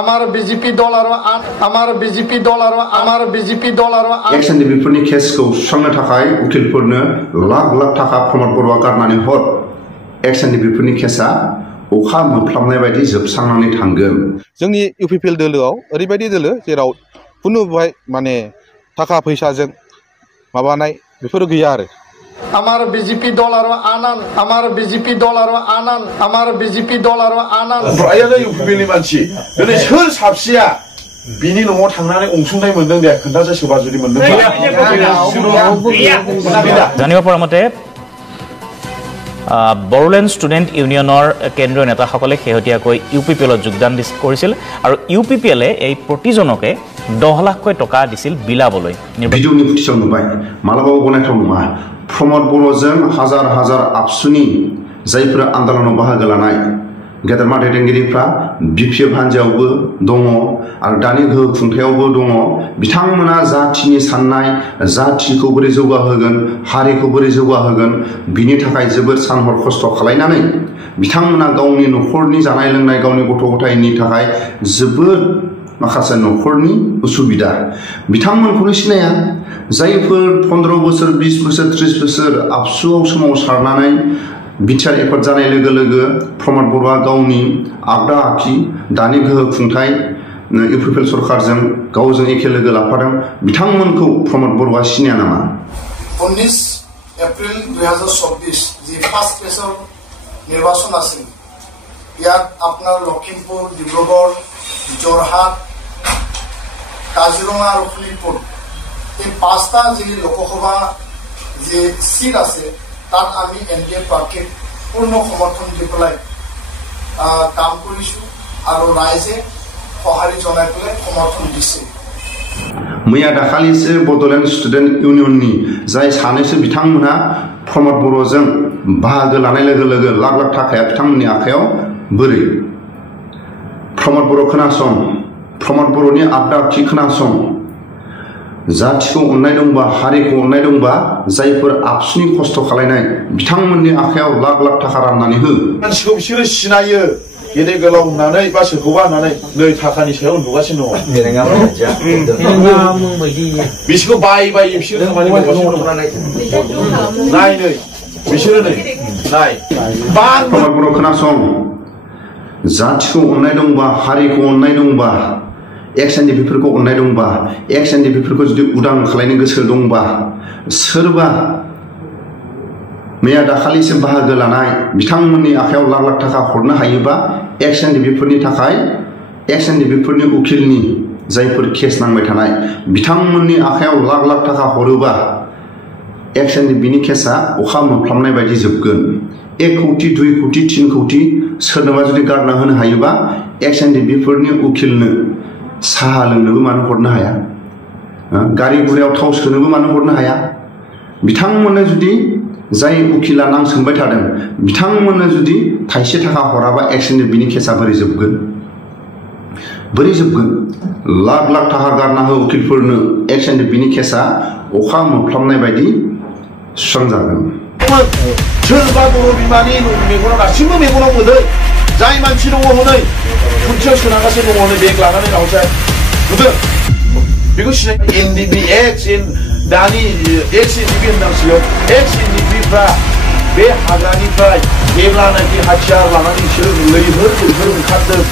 আমার বিজেপি দল আর আমার বিজেপি দল আর আমার বিজেপি দল আর एक्सएनडिपिफोरनि केसखौ सुस्रांनो थाखाय उकिलफोरनो लाख लाख थाखा प्रमद बर'आ गारनानै हर एक्सएनडिपिफोरनि केसआ अखा मोफ्लामनाय बायदि जोबस्रांनानै थांगोन। जोंनि इउपिपिएल दोलोआव ओरैबायदि दोलो जेराव खुनु बेवहाय माने थाखा फैसाजों माबानाय बेफोर गैया आरो আমার বিজেপি দল আর আনান আমার বিজেপি দল আর আনান আমার বিজেপি দল আর আনান आयानो इउपिपिएलनि मानसि दिनै सोर साबसेया बिनि न'आव थांनानै अनसुंथाइ मोनदों दे खोन्थासै सोरबा जुदि मोनदोंब्ला জানিব পৰা মতে বড়োলেণ্ড ষ্টুডেণ্ট ইউনিয়নৰ কেন্দ্ৰীয় নেতাসকলে শেহতীয়াকৈ ইউপিপিএলত যোগদান কৰিছিল আৰু ইউপিপিএলে এই প্ৰতিজনকে 10 লাখকৈ টকা দিছিল বিলাবলৈ। ভিডিঅ'नि फुटिसाव नुबाय मालाबाबो गनायथाव नङा प्रमद बर'जों हाजार हाजार आबसुनि जायफोरा आन्दोलनाव बाहागो लानाय गेदेरमा दैदेनगिरिफ्रा बिपिएफ हान्जायावबो दङ आरो दानि गोहो खुंथायावबो दङ। बिथांमोना जाथिनि साननाय जाथिखौ बोरै जौगाहोगोन हारिखौ बोरै जौगाहोगोन बिनि थाखाय जोबोद सानहर खस्थ' खालायनानै बिथांमोना गावनि न'खरनि जानाय लोंनाय गावनि गथ' गथायनि थाखाय जोबोद माखासे न'खरनि उसुबिदा बिथांमोनखौनो सिनाया जायफोर 15 बोसोर 20 बोसोर 30 बोसोर आबसुआव सोमावसारनानै बिटिआर एकर्ड जानाय लोगो लोगो प्रमद बर'आ गावनि आगदा आखि दानि गोहो खुंथाय इउपिपिएल सरकारजों गावजों एखे लोगो लाफादों बिथांमोनखौ प्रमद बर'आ सिनाया नामा? 19 এপ্রিল 2024 যে ফার্স্ট ফেজৰ নিৰ্বাচন আছিল ইয়াত আপোনাৰ লখিমপুৰ ডিব্ৰুগড় যোৰহাট কাজিৰঙা আৰু শোণিতপুৰ এই পাঁচটা যে লোকসভা যে সিট আছে তাত আমি এনডিএ পাৰ্টিক পূৰ্ণ সমৰ্থন দি পেলাই কাম কৰিছো আৰু ৰাইজে সঁহাৰি জনাই পেলাই সমৰ্থন দিছে। मैया दाखालिसो बड'लेण्ड स्टुडेन्ट इउनियननि जाय सानैसो बिथांमोना प्रमद बर'जों बाहागो लानाय लोगो लोगो लाख लाख थाखाया बिथांमोननि आखायाव बोरै प्रमद बर' खोनासं प्रमद बर'नि आगदा आखि खोनासं जाथिखौ अननाय दंबा हारिखौ अननाय दंबा जायफोर आबसुनि खस्थ' खालायनाय बिथांमोननि आखायाव लाख लाख थाखा राननानै हो। मानसिखौ बिसोरो सिनायो गेदेर गोलाव होननानै बा सोरखौबा होननानै नै थाखानि सायाव नुगासिनो दङ बिसोरखौ बाय बिसोरो खामानि मावगासिनो दङ नाय नै बिसोरो नै नाय प्रमद बर' खोनासं जाथिखौ अननाय दंबा हारिखौ अननाय दंबा एक्सएनडिपिफोरखौ अननाय दंबा एक्सएनडिपिफोरखौ जुदि उदां खालायनो गोसो दंबा सोरबा मैया दाखालिसो बाहागो लानाय बिथांमोननि आखायाव लाख लाख थाखा हरनो हायोबा एक्सएनडिपिफोरनि थाखाय एक्सएनडिपिफोरनि उकिलनि जायफोर केस नांबाय थानाय बिथांमोननि आखायाव लाख लाख थाखा हरोबा एक्सएनडिपिनि केसआ अखा मोफ्लामनाय बायदि जोबगोन। 1 कोटी 2 कोटी 3 कोटी सोरनोबा जुदि गारना होनो हायोबा एक्सएनडिपिफोरनि उकिलनो साहा लोंनोबो मानो हरनो हाया गारि गुरायाव थाव सोनोबो मानो हरनो हाया बिथांमोननो जुदि जाय उकिला नांसोमबाय थादों बिथांमोननो जुदि थाइसे थाखा हराबा एक्सएनडिपिनि केसआ बोरै जोबगोन लाख लाख थाखा गारना हो उकिलफोरनो एक्सएनडिपिनि केसआ अखा मोफ्लामनाय बायदि सुस्रांजागोन। सोरबा बर' बिमानि मेगनाव दासिमबो मेगनाव मोदै जाय मानसि दङ हनै खुन्थियाव सोनागासिनो दङ हनै बेग लानानै लावसाय नुदों बेखौ सिनाय एनडिपि एक्स दानि एक्स एनडिपि होननांसिगौ एक्स एनडिपिफ्रा बे हाग्रानिफ्राय जेब्लानाखि हाथियार लानानै बिसोरो लैहोर लैहोर ओंखारदों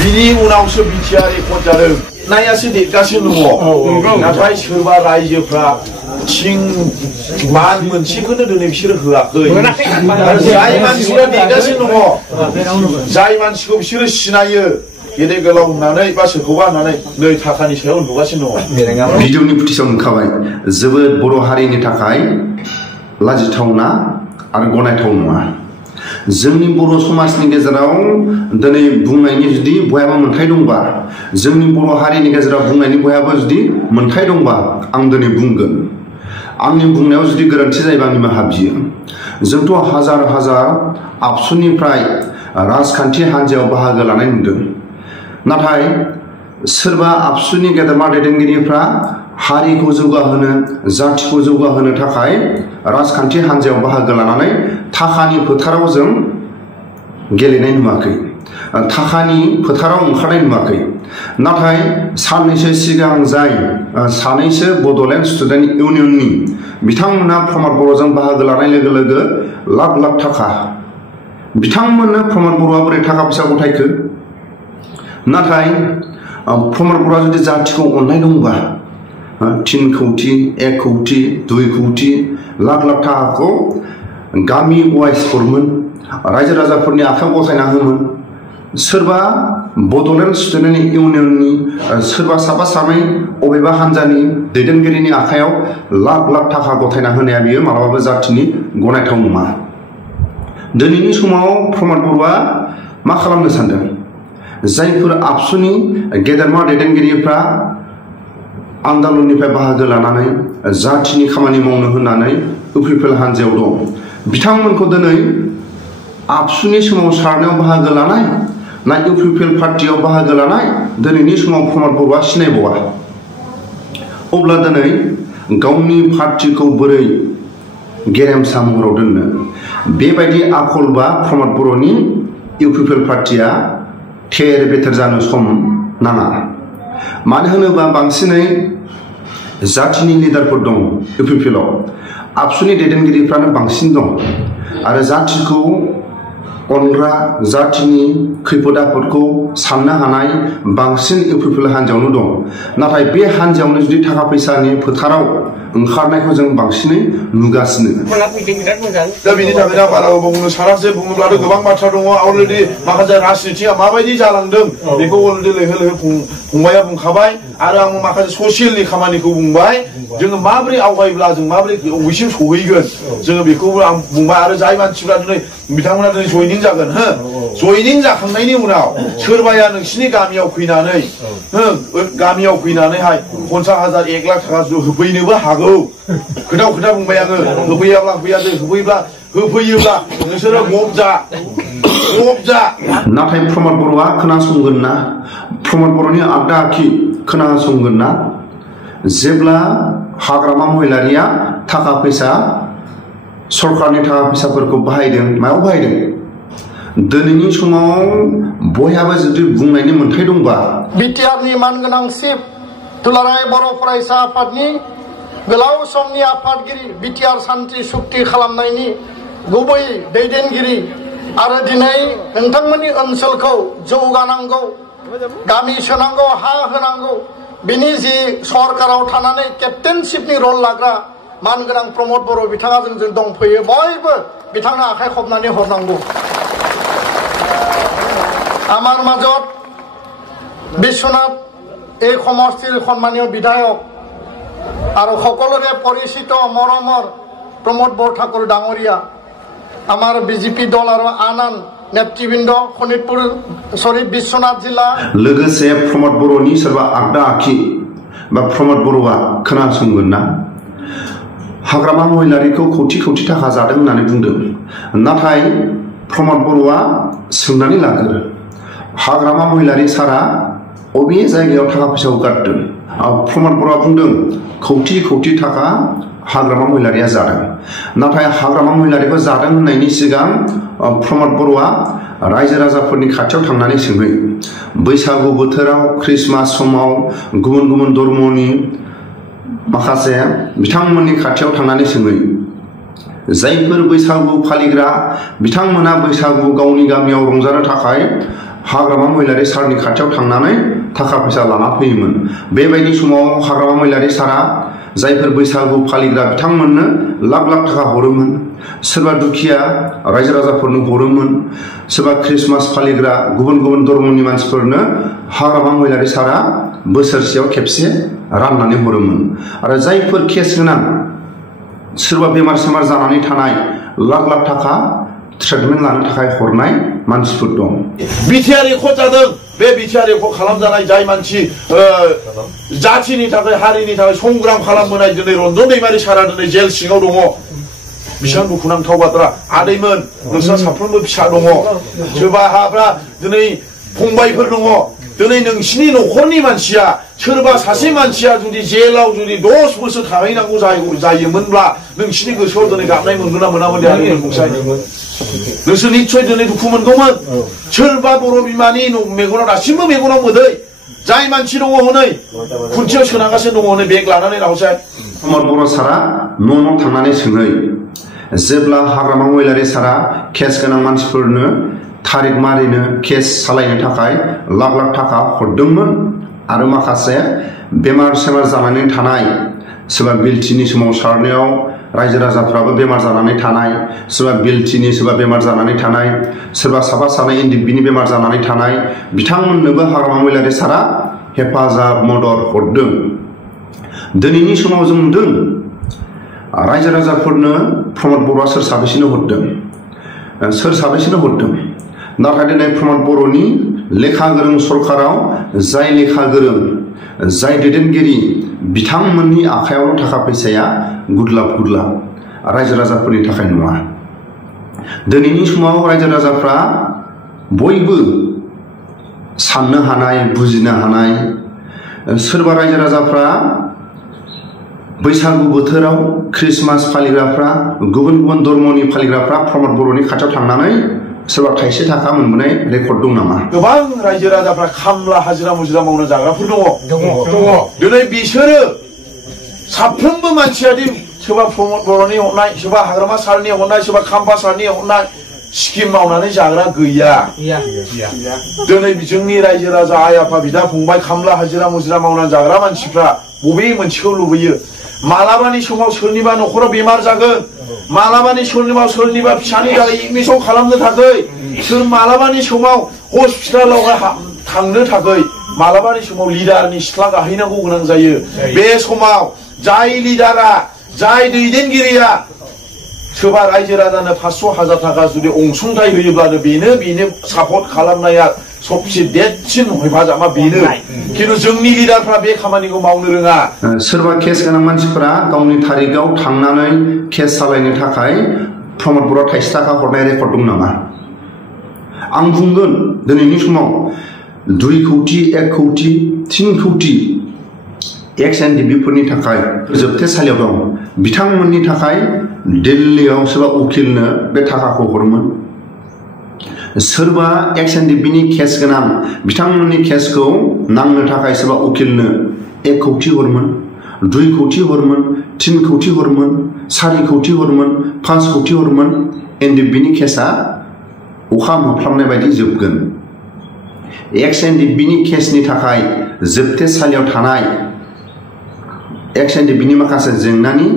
बिनि उनावसो बिटिआर एकर्ड जादों नायासो देरगासिनो दङ नाथाय सोरबा रायजोफ्रा थिं मान मोनसेखौनो दिनै बिसोरो होआखै जाय मानसिफ्रा देरगासिनो दङ जाय मानसिखौ बिसोरो सिनायो गेदेर गोलाव होननानै बा सोरखौबा होननानै नै थाखानि सायाव नुगासिनो दङ। भिडिअनि फुटेजाव नुखाबाय जोबोद बर' हारिनि थाखाय लाजिथावना आरो गनायथाव नङा। जोंनि बर' समाजनि गेजेराव दिनै बुंनायनि जुदि बयहाबो मोन्थाय दंबा जोंनि बर' हारिनि गेजेराव बुंनायनि बयहाबो जुदि मोन्थाय दंबा आं दिनै बुंगोन आंनि बुंनायाव जुदि गोरोन्थि जायोबा निमाहा बियो। जोंथ' हाजार हाजार आबसुनिफ्राय राजखान्थि हान्जायाव बाहागो लानाय नुदों नाथाय सोरबा आबसुनि गेदेमा दैदेनगिरिफ्रा हारिखौ जौगाहोनो जाथिखौ जौगाहोनो थाखाय राजखान्थि हान्जायाव बाहागो लानानै थाखानि फोथाराव जों गेलेनाय नुवाखै थाखानि फोथाराव ओंखारनाय नुवाखै नाथाय साननैसो सिगां जाय सानैसो बड'लेण्ड स्टुडेन्ट इउनियननि बिथांमोना प्रमद बर'जों बाहागो लानाय लोगो लोगो लाख लाख थाखा बिथांमोननो प्रमद बर'आ बोरै थाखा फैसा गथायखो नाथाय प्रमद बर'आ जुदि जाथिखौ अननाय दंबा 3 कौटि 1 कौटि 2 कौटि लाख लाख थाखाखौ गामि वाइज हरमोन रायजो राजाफोरनि आखायाव गथायना होमोन सोरबा बड'लेण्ड स्टुडेन्ट इउनियननि सोरबा साफा सानै अबेबा हान्जानि दैदेनगिरिनि आखायाव लाख लाख थाखा गथायना होनाया बियो मालाबाबो जाथिनि गनायथाव नङा दिनैनि समाव प्रमद बर'आ मा खालामनो सानदों जायफोर आबसुनि गेदेरमा दैदेनगिरिफ्रा आन्दलननिफ्राय बाहागो लानानै जाथिनि खामानि मावनो होननानै इउपिपिएल हान्जायाव दं बिथांमोनखौ दिनै आबसुनि सोमावसारनायाव बाहागो लानाय ना इउपिपिएल पार्टियाव बाहागो लानाय दिनैनि समाव प्रमद बर'आ सिनायबावा अब्ला दिनै गावनि पार्टिखौ बोरै गेरेमसा महराव दोननो बेबायदि आखल बा प्रमद बर'नि इउपिपिएल पार्टिया थेर बेथेर जानो सम नाङा मानो होनोबा बांसिनै जाथिनि लिडारफोर दं इउपिपिएलआव आबसुनि दैदेनगिरिफ्रानो बांसिन दं आरो जाथिखौ अनग्रा जाथिनि खैफोद आफोदखौ साननो हानाय बांसिन इउपिपिएल हान्जायावनो दं नाथाय बे हान्जायावनो जुदि थाखा फैसानि फोथाराव ओंखारनायखौ जों बांसिनै नुगासिनो दा बिनि थाखायनो बारा बुंनो सानासै बुङोब्लाथ' गोबां बाथ्रा दङ अलरेडि माखासे राजनितिया माबायदि जालांदों बेखौ अलरेडि लैहोर लैहोर फंबाया बुंखाबाय आरो आं माखासे ससियेलनि खामानिखौ बुंबाय जोङो माबोरै आवगायब्ला जों माबोरै अबेसिम सहैगोन जोङो बेखौबो आं बुंबाय आरो जाय मानसिफ्रा दिनै बिथांमोना दिनै जयनिं जागोन जयनिं जाखांनायनि उनाव सोरबाया नोंसिनि गामियाव फैनानै गामियाव फैनानैहाय 50,000 1 लाख थाखा होफैनोबो हागौ खोथा बुंबाय आङो होफैयाब्ला होफैयादो होफैयोब्ला नोंसोरो गब जा नाथाय प्रमद बर'आ खोनासंगोन ना प्रमद बर'नि आगदा आखि खोनासंगोन ना जेब्ला हाग्रामा महिलारिया थाखा फैसा सरकारनि थाखा फैसाफोरखौ बाहायदों मायाव बाहायदों दिनैनि समाव बयहाबो जुदि बुंनायनि मोन्थाय दंबा बिटिआरनि मानगोनां चिफ दुलाराय बर' फरायसा आफादनि गोलाव समनि आफादगिरि बिटिआर सान्थि सुक्ति खालामनायनि गुबै दैदेनगिरि आरो दिनै नोंथांमोननि ओनसोलखौ जौगानांगौ गामि सोनांगौ हा होनांगौ बिनि जि सरकाराव थानानै केप्टेनशिपनि रल लाग्रा मानगोनां प्रमद बर' बिथाङा जोंजों दंफैयो बयबो बिथांनो आखाइ खबनानै हरनांगौ आमार মাজত বিশ্বনাথ এই সমষ্টিৰ সন্মানীয় বিধায়ক আৰু সকলোৰে পৰিচিত মৰমৰ প্ৰমোদ বৰঠাকুৰ ডাঙৰীয়া আমাৰ বিজেপি দল আৰু আন নেতৃবৃন্দ শোণিতপুৰ বিশ্বনাথ জিলা लोगोसे प्रमोद बर'नि सोरबा आगदा आखि बा प्रमोद बर'आ खोनासंगोन ना हाग्रामा महिलारिखौ कौटि कौटि थाखा जादों होननानै बुंदों नाथाय प्रमोद बर'आ सोंनानै लाग्रो हाग्रामा महिलारि सारा अबे जायगायाव थाखा फैसाखौ गारदों प्रमोद बर'आ बुंदों कौटि कौटि थाखा हाग्रामा महिलारिया जादों नाथाय हाग्रामा महिलारिखौ जादों होननायनि सिगां प्रमोद बर'आ रायजो राजाफोरनि खाथियाव थांनानै सोङो बैसागु बोथोराव क्रिसमास समाव गुबुन गुबुन धर्मनि माखासे बिथांमोननि खाथियाव थांनानै सोङो जायफोर बैसागु फालिग्रा बिथांमोना बैसागु गावनि गामियाव रंजानो थाखाय हाग्रामा महिलारि सारनि खाथियाव थांनानै थाखा फैसा लाना फैयोमोन बेबायदि समाव हाग्रामा महिलारि सारा जायफोर बैसागु फालिग्रा बिथांमोननो लाख लाख थाखा हरोमोन सोरबा दुखिया रायजो राजाफोरनो हरोमोन सोरबा क्रिसमास फालिग्रा गुबुन गुबुन धर्मनि मानसिफोरनो हाग्रामा महिलारि सारा बोसोरसेयाव खेबसे राननानै हरोमोन आरो जायफोर केस गोनां सोरबा बेमार सेमार जानानै थानाय लाख लाख थाखा ट्रिटमेन्ट लानो थाखाय हरनाय मानसिफोर दं बिटिआर एख' जादों बे बिटिआर एख' खालामजानाय जाय मानसि जाथिनि थाखाय हारिनि थाखाय संग्राम खालामबोनाय दिनै रन्जन दैमारि सारा दिनै जेल सिङाव दङ बेसेबां दुखुनांथाव बाथ्रा आदैमोन नोंस्रा साफ्रोमबो फिसा दङ सोरबा हाफ्रा दिनै फंबायफोर दङ दिनै नोंसिनि न'खरनि मानसिया सोरबा सासे मानसिया जुदि जेलाव जुदि 10 बोसोर थाहैनांगौ जायोमोनब्ला नोंसिनि गोसोआव दिनै गाबनाय मोनगोन ना मोनामोन दे आंनि बुंसाय नोंसोर निस्सय दिनै दुखु मोनगौमोन सोरबा बर' बिमानि मेगनाव दासिमबो मेगनाव मोदै जाय मानसि दङ हनै खुन्थियाव सोनागासिनो दङ हनै बेग लानानै रावसाय प्रमद बर' सारा न' थांनानै सोङै जेब्ला हाग्रामा महिलारि सारा केस गोनां मानसिफोरनो थारिख मारिनो केस सालायनो थाखाय लाख लाख थाखा हरदोंमोन आरो माखासे बेमार सेमार जानानै थानाय सोरबा बिलटिनि समाव सारनायाव रायजो राजाफ्राबो बेमार जानानै थानाय सोरबा बिलटिनि सोरबा बेमार जानानै थानाय सोरबा साफा सानै एनडिपिनि बेमार जानानै थानाय बिथांमोननोबो हाग्रामा महिलारि सारा हेफाजाब मदद हरदों दिनैनि समाव जों नुदों रायजो राजाफोरनो प्रमद बर'आ सोर साबेसेनो हरदों नाथाय दिनै प्रमद बर'नि लेखा गोरों सरकाराव जाय लेखा गोरों जाय दैदेनगिरि बिथांमोननि आखायावल' थाखा फैसाया गुदलाब रायजो राजाफोरनि थाखाय नङा दिनैनि समाव रायजो राजाफ्रा बयबो साननो हानाय बुजिनो हानाय सोरबा रायजो राजाफ्रा बैसागु बोथोराव ख्रिस्टमास फालिग्राफ्रा गुबुन धर्मनि फालिग्राफ्रा प्रमद बर'नि खाथियाव थांनानै सोरबा थाइसे थाखा मोनबोनाय रेकर्ड दं नामा गोबां रायजो राजाफ्रा खामला हाजिरा मुजिरा मावनो जाग्राफोर दङ दिनै बिसोरो साफ्रोमबो मानसियादि सोरबा प्रमद बर'नि हरनाय सोरबा हाग्रामा सारनि हरनाय सोरबा खाम्फा सारनि हरनाय स्किम मावनानै जाग्रा गैया दिनै जोंनि रायजो राजा आइ आफा बिदा फंबाय खामला हाजिरा मुजिरा मावनानै जाग्रा मानसिफ्रा बबे मोनसेखौ लुबैयो मालाबानि समाव सोरनिबा न'खराव बेमार जागोन मालाबानि समाव सोरनिबा फिसानि थाखाय एडमिसन खालामनो थाखाय सोर मालाबानि समाव हस्पिटालाव थांनो थाखाय मालाबानि समाव लिडारनि सिथ्ला गाहैनांगौ गोनां जायो बे समाव जाय लिडारा जाय दैदेनगिरिया सोरबा रायजो राजानो 500,000 थाखा जुदि अनसुंथाइ होयोब्लानो बेनो सापर्ट खालामनाया सबसे देरसिन हेफाजाबा बेनो किन्तु जोंनि लिडारफ्रा बे खामानिखौ मावनो रोङा सोरबा केस गोनां मानसिफोरा गावनि थारिखआव थांनानै केस सालायनो थाखाय प्रमद बर'आ थाइसे थाखा हरनाय रेकर्ड दं नामा आं बुंगोन दिनैनि समाव 2 कौटि 1 कौटि 3 कौटि एक्स एनडिपिफोरनि थाखाय जोबथेसालियाव दं बिथांमोननि थाखाय दिल्लीयाव सोरबा उकिलनो बे थाखाखौ हरोमोन सोरबा एक्स एनडिपिनि केस गोनां बिथांमोननि केसखौ नांनो थाखाय सोरबा उकिलनो 1 कौटि हरोमोन 2 कौटि हरोमोन 3 कौटि हरोमोन 4 कौटि हरोमोन 5 कौटि हरोमोन एनडिपिनि केसा अखा मोफ्लामनाय बायदि जोबगोन एक्स एनडिपिनि केसनि थाखाय जोबथेसालियाव थानाय एक्स एनडिपिनि माखासे जेंनानि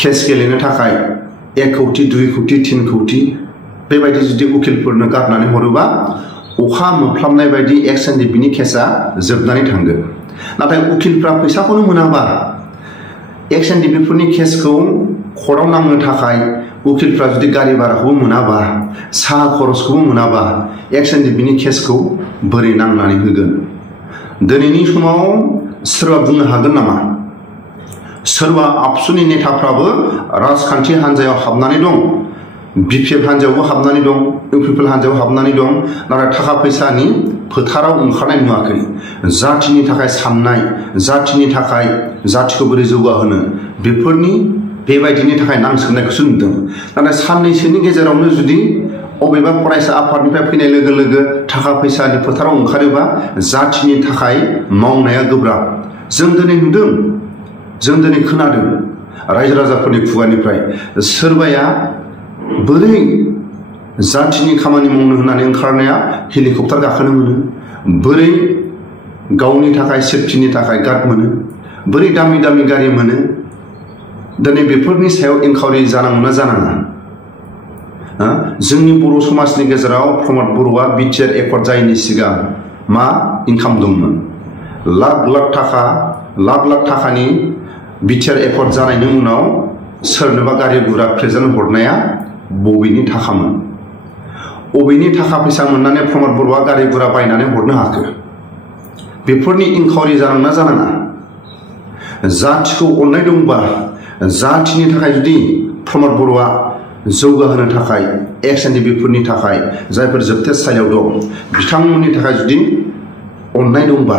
केस गेलेनो थाखाय 1 कौटि 2 कौटि 3 कौटि बेबायदि जुदि उकिलफोरनो गारनानै हरोबा अखा मोफ्लामनाय बायदि एक्स एनडिपिनि केसा जोबनानै थांगोन नाथाय उकिलफ्रा फैसाखौनो मोनाबा एक्स एनडिपिफोरनि केसखौ कर्टआव नांनो थाखाय उकिलफ्रा जुदि गारि भाराखौबो मोनाबा साहा खरसखौबो मोनाबा एक्स एनडिपिनि केसखौ बोरै नांनानै होगोन दिनैनि समाव सोरबा बुंनो हागोन नामा सोरबा आबसुनि नेताफ्राबो राजखान्थि हान्जायाव हाबनानै दं बिपिएफ हान्जायावबो हाबनानै दं इउपिपिएल हान्जायाव हाबनानै दं नाथाय थाखा फैसानि फोथाराव ओंखारनाय नुवाखै जातिनि थाखाय साननाय जातिनि थाखाय जातिखौ बोरै जौगाहोनो बेबायदिनि थाखाय नांसोमनायखौसो नुदों नाथाय साननैसोनि गेजेरावनो जुदि अबेबा फरायसा आफादनिफ्राय फैनाय लोगो लोगो थाखा फैसानि फोथाराव ओंखारोबा जातिनि थाखाय मावनाया गोब्राब जों दिनै नुदों जों दिनै खोनादों रायजो राजाफोरनि खुगानिफ्राय सोरबाया बोरै जातिनि खामानि मावनो होननानै ओंखारनाया हेलिकप्टार गाखोनो मोनो बोरै गावनि थाखाय सेफ्टिनि थाखाय गार्ड मोनो बोरै दामि दामि गारि मोनो दिनै बेफोरनि सायाव इनकुवारि जानांगौना जानाङा जोंनि बर' समाजनि गेजेराव प्रमद बर'आ बिटिआर एकर्ड जायैनि सिगां मा इनकाम दंमोन लाख लाख थाखानि बिटिआर एकर्ड जानायनि उनाव सोरनोबा गारि गुरा प्रेजेन्ट हरनाया बबेनि थाखामोन बबेनि थाखा फैसा मोननानै प्रमद बर'आ गारि गुरा बायनानै हरनो हाखो बेफोरनि इनकुवारि जानांगौना जानाङा जातिखौ अननाय दंबा जातिनि थाखाय जुदि प्रमद बर'आ जौगाहोनो थाखाय एक्स एनडिपिफोरनि थाखाय जायफोर जोबथेसालियाव दं बिथांमोननि थाखाय जुदि अननाय दंबा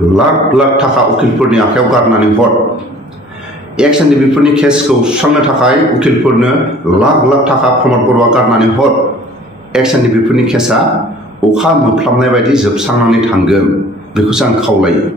लाख लाख थाखा उकिलफोरनि आखायाव गारनानै हर एक्स एन डि बिफोरनि केसखौ सुस्रांनो थाखाय उकिलफोरनो लाख लाख थाखा प्रमद बर'आ गारनानै हर एक्स एन डि बिफोरनि केसा अखा मोफ्लामनाय बायदि जोबस्रांनानै थांगोन बेखौसो आं खावलायो।